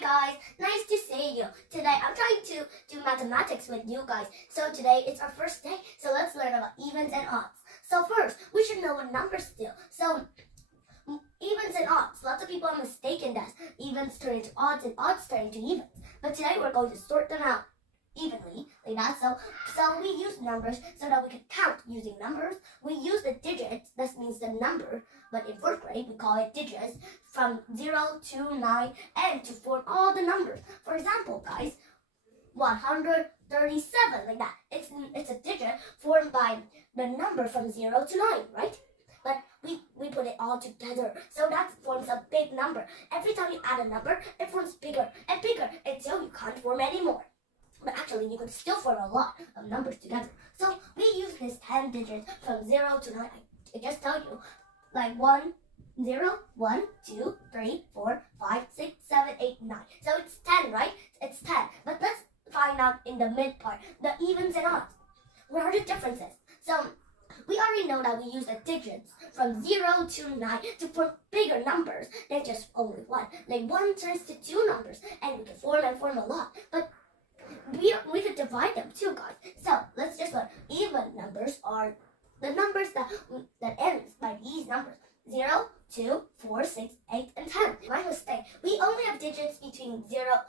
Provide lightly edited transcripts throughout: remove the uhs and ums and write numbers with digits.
Hi guys, nice to see you. Today I'm trying to do mathematics with you guys. So today it's our first day, so let's learn about evens and odds. So first, we should know what numbers do. So evens and odds. Lots of people are mistaken that evens turn into odds and odds turn into evens. But today we're going to sort them out evenly, like that. So we use numbers so that we can count using numbers. We use the digits, that means the number, but in fourth grade we call it digits, from 0 to 9 and to form all the numbers. For example, guys, 137, like that. It's a digit formed by the number from 0 to 9, right? But we put it all together, so that forms a big number. Every time you add a number, it forms bigger and bigger until you can't form any more. But actually, you can still form a lot of numbers together. So we use this 10 digits from 0 to 9. I just tell you, like 1, 0, 1, 2, 3, 4, 5, 6, 7, 8, 9. So it's 10, right? It's 10. But let's find out in the mid part, the evens and odds. What are the differences? So we already know that we use the digits from 0 to 9 to form bigger numbers than just only 1. Like 1 turns to 2 numbers, and we can form a lot. But we could divide them too, guys. So let's just learn. Even numbers are the numbers that ends by these numbers: 0, 2, 4, 6, 8, and 10. My mistake. We only have digits between 0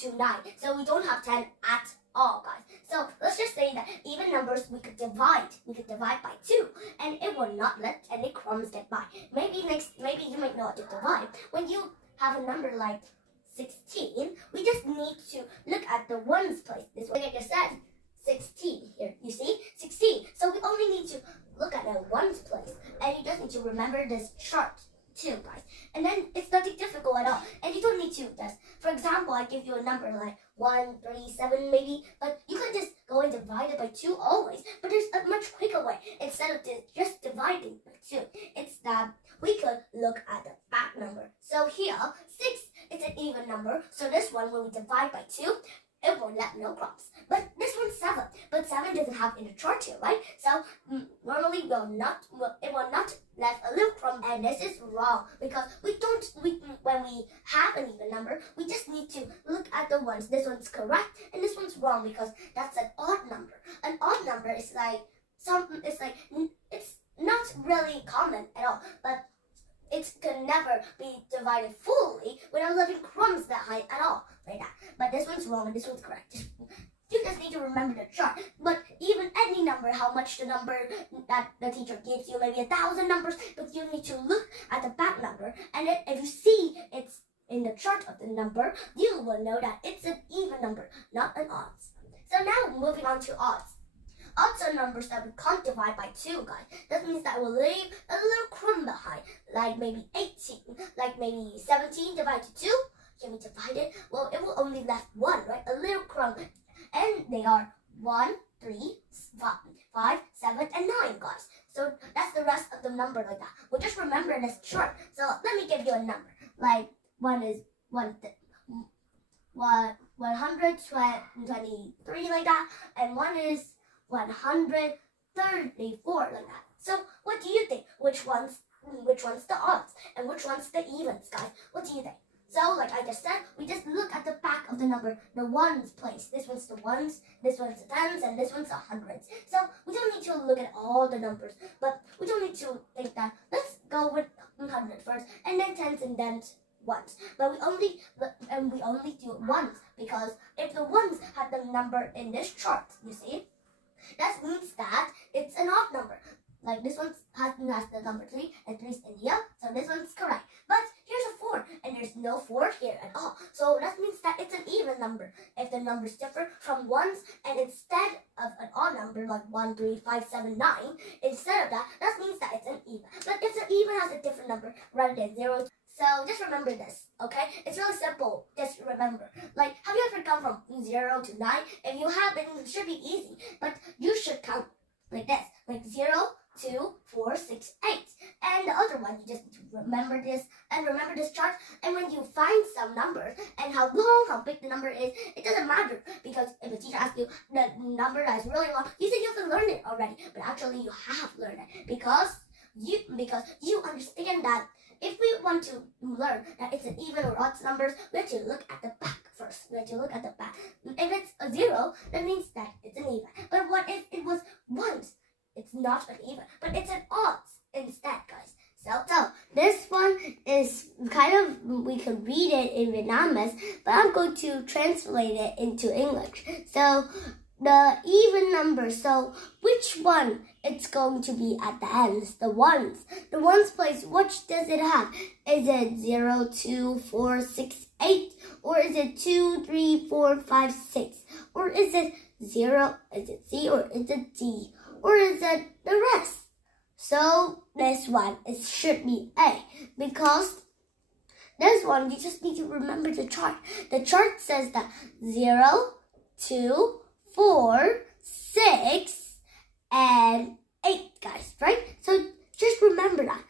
to 9, so we don't have 10 at all, guys. So let's just say that even numbers we could divide. We could divide by 2, and it will not let any crumbs get by. Maybe you might know how to divide. When you have a number like 16, we just need to look at the ones place. This way I just said 16 here. You see? 16. So we only need to look at the ones place. And you just need to remember this chart too, guys. And then it's nothing difficult at all. And you don't need to just, for example, I give you a number like 137 maybe, but you can just go and divide it by 2 always. But there's a much quicker way. Instead of just dividing by 2, it's that we could look at the back number. So here, 6, it's an even number. So this one, when we divide by 2, it won't let no crumbs. But this one's 7. But 7 doesn't have in the chart here, right? So normally it will not let a little crumb. And this is wrong, because when we have an even number, we just need to look at the ones. This one's correct and this one's wrong, because that's an odd number. An odd number is like it's not really common at all, but it can never be divided fully without leaving crumbs behind at all, like that. But this one's wrong and this one's correct. You just need to remember the chart. But even any number, how much the number that the teacher gives you, maybe 1,000 numbers, but you need to look at the back number. And if you see it's in the chart of the number, you will know that it's an even number, not an odds. So now moving on to odds. Odds are numbers that we can't divide by 2, guys. That means that we'll leave a little crumb behind, like maybe 18, like maybe 17 divided to 2. Can we divide it? Well, it will only left 1, right? A little crumb. And they are 1, 3, 5, 7, and 9, guys. So that's the rest of the number, like that. We'll just remember this chart. So let me give you a number. Like 1 is 123, like that, and 1 is 134, like that. So what do you think? Which one's the odds and which one's the evens, guys? What do you think? So like I just said, we just look at the back of the number, the ones place. This one's the ones, this one's the tens, and this one's the hundreds. So we don't need to look at all the numbers, but we don't need to think that. Let's go with 100 first, and then tens, and then ones. But we only do it once, because if the ones had the number in this chart, you see, that means that it's an odd number. Like this one has the number 3, and 3's in here, so this one's correct. But here's a 4, and there's no 4 here at all. So that means that it's an even number. If the numbers differ from ones, and instead of an odd number like 1, 3, 5, 7, 9, instead of that, that means that it's an even. But if the even has a different number rather than 0, so just remember this, okay? It's really simple. Just remember. Like, have you ever come from 0 to 9? If you have, then it should be easy. But you should count like this, like 0, 2, 4, 6, 8. And the other one, you just need to remember this and remember this chart. And when you find some number and how big the number is, it doesn't matter, because if a teacher asks you the number that is really long, you think you have to learn it already. But actually, you have learned it because you understand that if we want to learn that it's an even or odd numbers, we have to look at the back first. We have to look at the back. If it's a 0, that means that it's an even. But what if it was ones? It's not an even, but it's an odds instead, guys. So this one is kind of, we could read it in Vietnamese, but I'm going to translate it into English. So the even number, so which one it's going to be at the ends? The ones. The ones place, which does it have? Is it 0, 2, 4, 6, 8? Or is it 2, 3, 4, 5, 6? Or is it 0? Is it C or is it D? Or is it the rest? So this one, it should be A, because this one, you just need to remember the chart. The chart says that 0, 2, 4, 6, and 8, guys, right? So just remember that.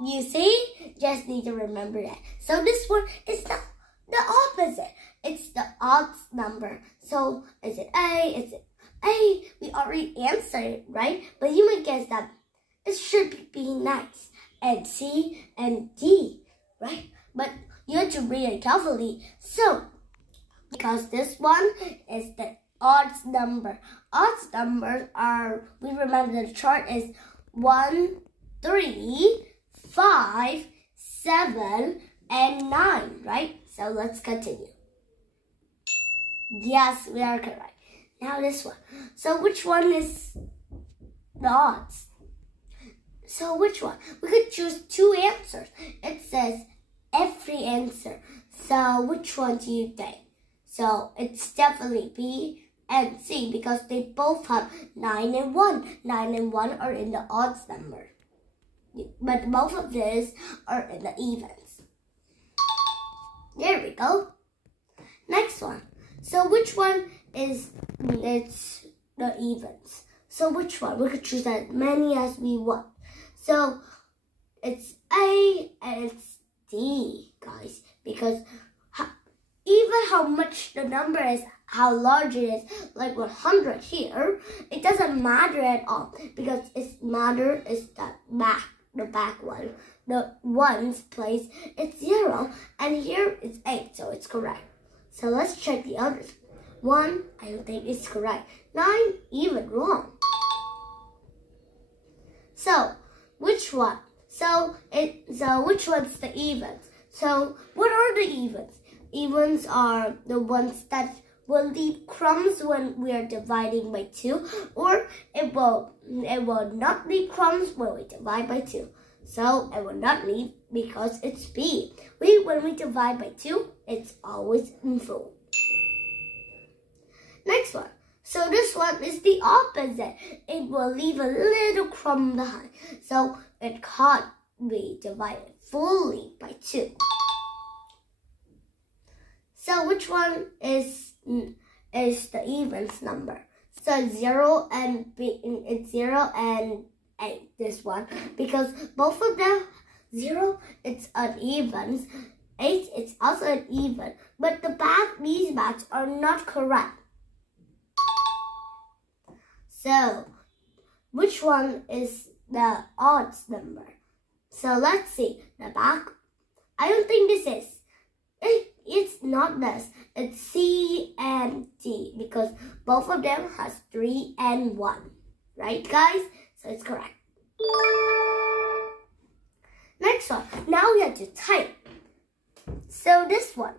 You see? Just need to remember that. So this one is the opposite. It's the odds number. So is it A? Is it A? We already answered it, right? But you might guess that it should be nice. And C and D, right? But you have to read it carefully. So, because this one is the odds number. Odds numbers are, we remember the chart is 1, 3, 5, 7, and 9, right? So let's continue. Yes, we are correct. Now this one. So which one is the odds? So which one? We could choose 2 answers. It says every answer. So which one do you think? So it's definitely B and C because they both have 9 and 1. 9 and 1 are in the odds number. But both of these are in the evens. There we go. Next one. So which one is, it's the evens? So which one? We could choose as many as we want. So it's A and it's D, guys, because even how much the number is, how large it is, like 100 here, it doesn't matter at all because it's matter is the back one. The ones place, it's 0, and here it's 8, so it's correct. So let's check the others. 1, I don't think it's correct. 9, even wrong. So which one? So which one's the evens? So what are the evens? Evens are the ones that will leave crumbs when we are dividing by 2, or it will not leave crumbs when we divide by 2. So it will not leave because it's B. When we divide by 2, it's always in full. Next one. So this one is the opposite. It will leave a little crumb behind. So it can't be divided fully by 2. So which one is the evens number? So 0 and B, it's 0 and 8, this one. Because both of them, 0, it's an evens. 8, it's also an even. But these backs are not correct. So, which one is the odds number? So let's see. The back. I don't think this is. It's not this. It's C and D because both of them has 3 and 1. Right, guys? So it's correct. Next one. Now we have to type. So this one.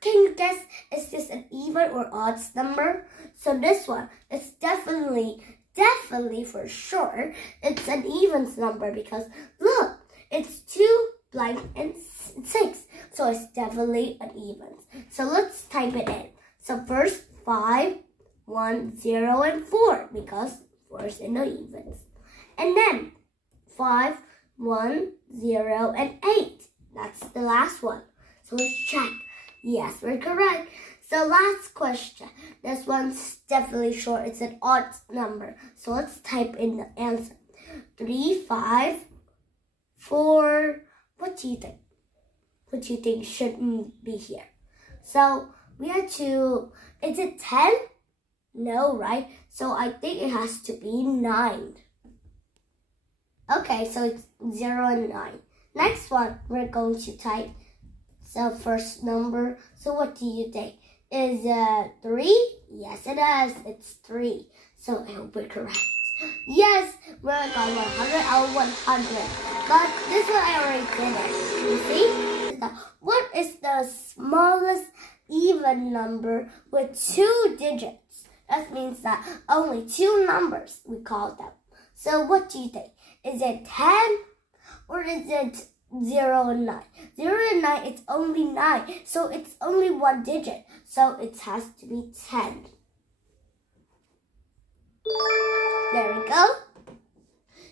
Can you guess, is this an even or odds number? So this one is definitely for sure, it's an evens number because look, it's 2 blank and 6. So it's definitely an evens. So let's type it in. So first 5, 1, 0, and 4 because 4 is in the evens. And then 5, 1, 0, and 8. That's the last one. So let's check. Yes, we're correct. So last question. This one's definitely short. It's an odd number. So let's type in the answer. 3, 5, 4. What do you think? What do you think should be here? So we have to, is it 10? No, right? So I think it has to be 9. Okay, so it's 0 and 9. Next one, we're going to type the first number. So what do you think? Is it 3? Yes, it is. It's 3. So I hope we're correct. Yes, we're on 100 out of 100. But this one I already did it. You see? What is the smallest even number with 2 digits? That means that only 2 numbers, we call them. So what do you think? Is it 10 or is it 0 and 9? 0 and 9, it's only 9. So it's only 1 digit. So it has to be 10. There we go.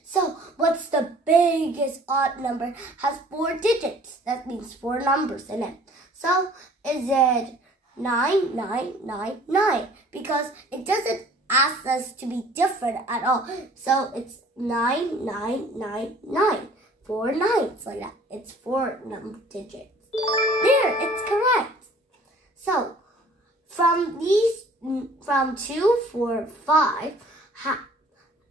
So what's the biggest odd number? Has 4 digits. That means 4 numbers in it. So is it 9999? Because it doesn't ask us to be different at all. So it's 9999. 4 nines like that. It's 4 number digits. There, it's correct. So from 2, 4, 5,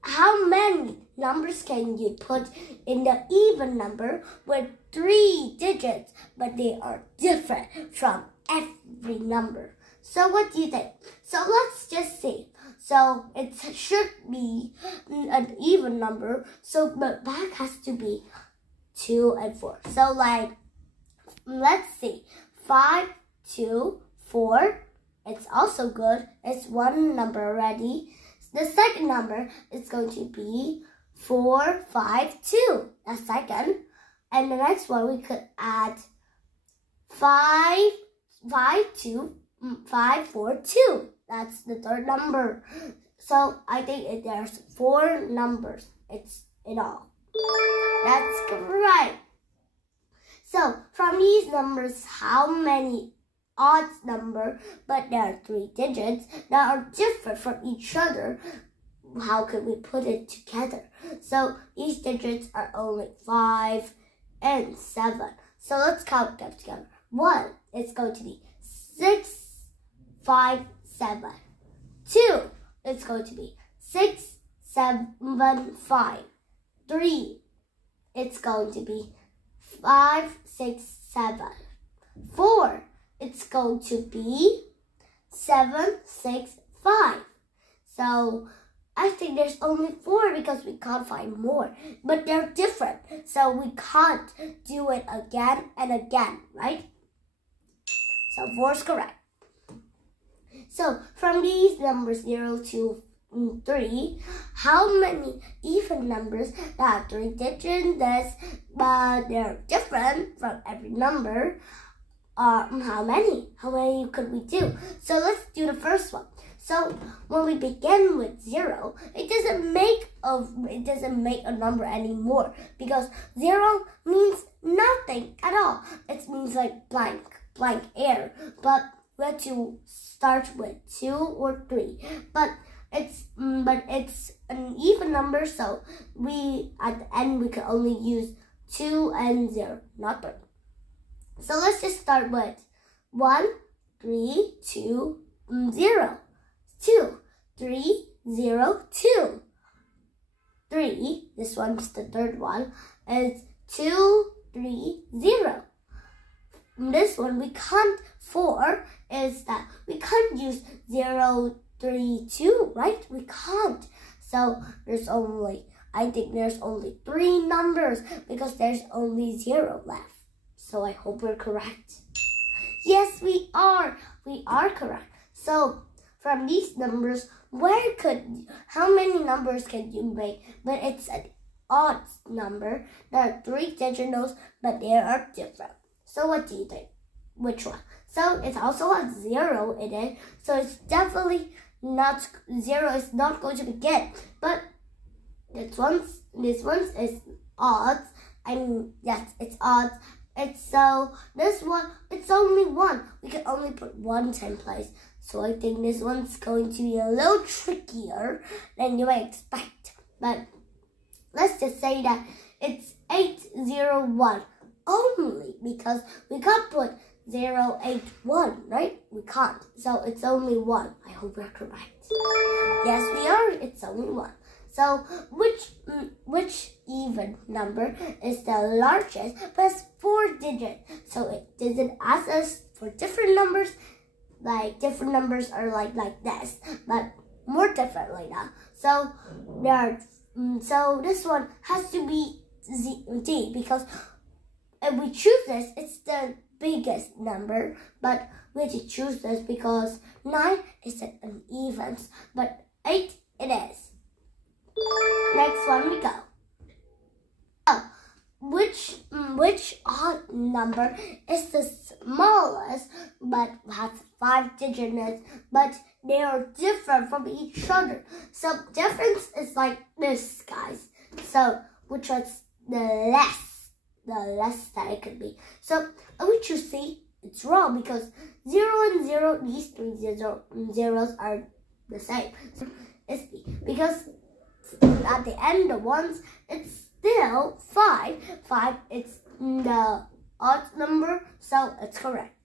how many numbers can you put in the even number with 3 digits, but they are different from every number? So what do you think? So let's just see. So it should be an even number. So the back has to be 2 and 4. So like, let's see. 5, 2, 4. It's also good. It's 1 number already. The second number is going to be 4, 5, 2. That's second. And the next one we could add 5, 2, 5, 4, 2. That's the third number. So I think there's 4 numbers. It's in all. That's correct. So from these numbers, how many odd number, but there are 3 digits that are different from each other? How can we put it together? So each digits are only 5 and 7. So let's count them together. 1 is going to be 6, 5, 7. 2 is going to be 6, 7, 5. 3, it's going to be 5, 6, 7. 4, it's going to be 7, 6, 5. So I think there's only 4 because we can't find more. But they're different. So we can't do it again and again, right? So 4 is correct. So from these numbers 0 to 3, how many even numbers that have 3 digits, but they're different from every number? How many? How many could we do? So let's do the first one. So when we begin with 0, it doesn't make a number anymore because 0 means nothing at all. It means like blank air. But we have to start with 2 or 3. But it's an even number, so at the end we can only use 2 and 0, not 3. So let's just start with 1, 3, 2, 0. 2, 3, 0, 2. 3, this one's the third one, is 2, 3, 0. This one we can't, 4 is that we can't use 0, 3, 2, right? We can't. So I think there's only 3 numbers because there's only 0 left. So I hope we're correct. Yes, we are. We are correct. So from these numbers, how many numbers can you make? But it's an odd number. There are 3 digit notes, but they are different. So what do you think? Which one? So it also has 0 in it. So it's definitely not 0 is not going to begin. But this one's is odd. I mean, yes, it's odd. This one, it's only 1. We can only put 1 in place. So I think this one's going to be a little trickier than you might expect. But let's just say that it's 801 only because we can't put 081, right? We can't. So it's only 1. I hope we're correct. Yes, we are. It's only 1. So which even number is the largest but has 4 digits? So it doesn't ask us for different numbers. Like different numbers are like this, but more differently now. So so this one has to be D, because if we choose this, it's the biggest number, but we have to choose this because 9 isn't an evens, but 8 it is. Next one we go. So, which odd number is the smallest but has 5 digits, but they are different from each other? So difference is like this, guys. So which one's the less that it could be? So which you see, it's wrong because 0 and 0, these 3 zeros are the same. So it's B, because at the end the ones, it's still 5. 5, it's the odd number, so it's correct.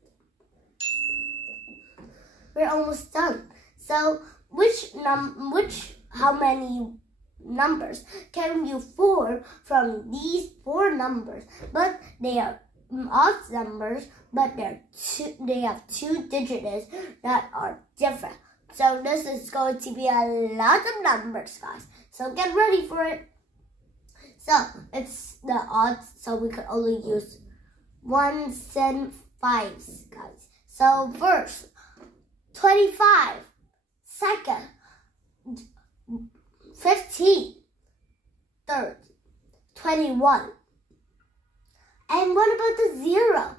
We're almost done. So how many numbers can you form from these 4 numbers? But they are odd numbers, but they have 2 digits that are different. So this is going to be a lot of numbers, guys. So get ready for it. So it's the odds, so we could only use 1s and 5s, guys. So first, 25, second, 15, third, 21. And what about the 0?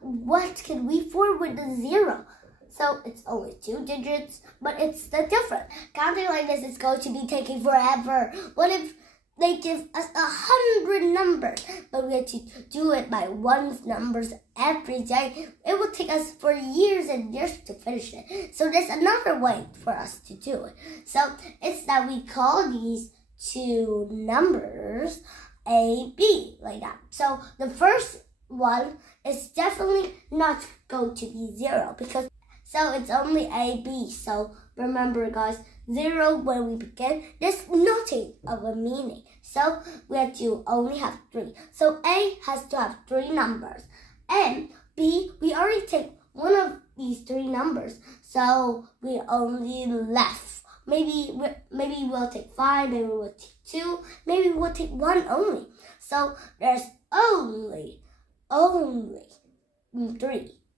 What can we form with the 0? So it's only 2 digits, but it's the difference. Counting like this is going to be taking forever. What if they give us 100 numbers, but we have to do it by ones numbers every day? It will take us for years and years to finish it. So there's another way for us to do it. So it's that we call these 2 numbers A, B, like that. So the first one is definitely not going to be 0 because so it's only A, B. So remember, guys, 0 when we begin, there's nothing of a meaning. So we have to only have 3. So A has to have 3 numbers. And B, we already take one of these 3 numbers. So we only left. Maybe we'll take 5, maybe we'll take 2, maybe we'll take 1 only. So there's only 3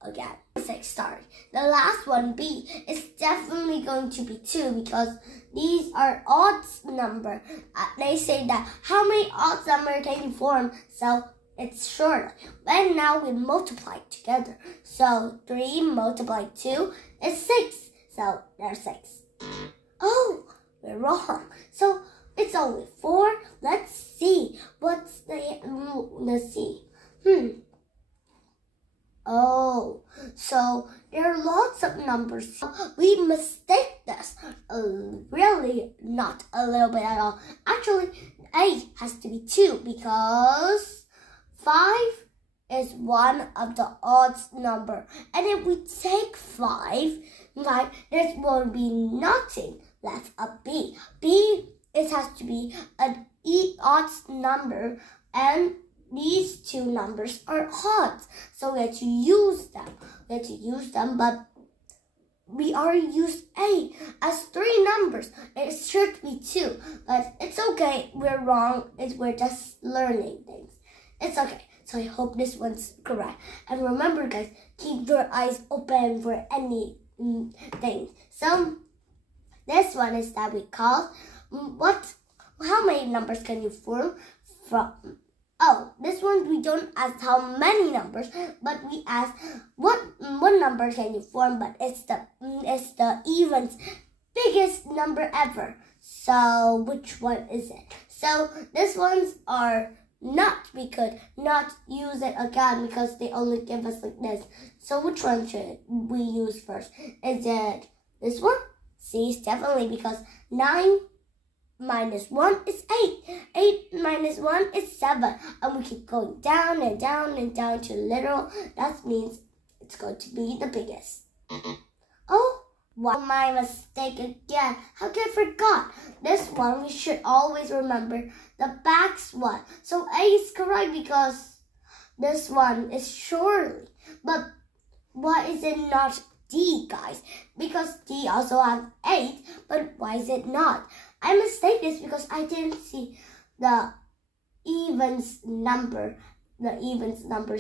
again. 6, sorry. The last one, B, is definitely going to be 2 because these are odd number. They say that how many odd numbers can you form? So it's shorter. And now we multiply together. So 3 multiplied 2 is 6. So there's 6. Oh, we're wrong. So it's only 4. Let's see. Let's see. Oh, so there are lots of numbers. We mistake this. Really not a little bit at all. Actually, A has to be 2 because 5 is one of the odd number. And if we take 5, there will be nothing left of B. B, it has to be an odd number, and these 2 numbers are odd, so we have to use them. But we already used A as 3 numbers. It should be 2, but it's okay. We're wrong. We're just learning things. It's okay. So I hope this one's correct. And remember, guys, keep your eyes open for anything. So this one is that we call how many numbers can you form from? Oh, this one we don't ask how many numbers, but we ask what number can you form, but it's the evens biggest number ever. So which one is it? So these ones are not, we could not use it again because they only give us like this. So which one should we use first? Is it this one? C is definitely, because 9 minus 1 is 8. 8 minus 1 is 7. And we keep going down and down and down to literal. That means it's going to be the biggest. Oh, 1. My mistake again. How can I forget? This one we should always remember the back's one. So A is correct because this one is surely. But why is it not D, guys? Because D also has 8, but why is it not? I mistake this because I didn't see the evens numbers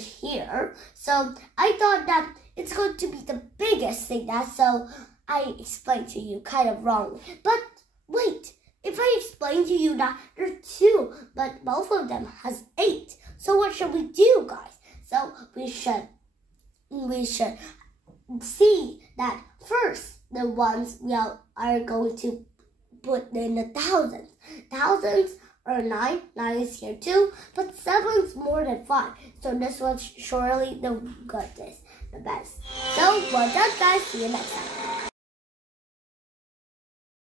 here. So I thought that it's going to be the biggest thing, so I explained to you kind of wrong. But wait, if I explain to you that there are 2, but both of them has 8, so what should we do, guys? So we should see that first the ones we are going to put in the thousands. Thousands are 9. 9 is here too, but 7 is more than 5. So this one's surely the best. So well done, guys. See you next time.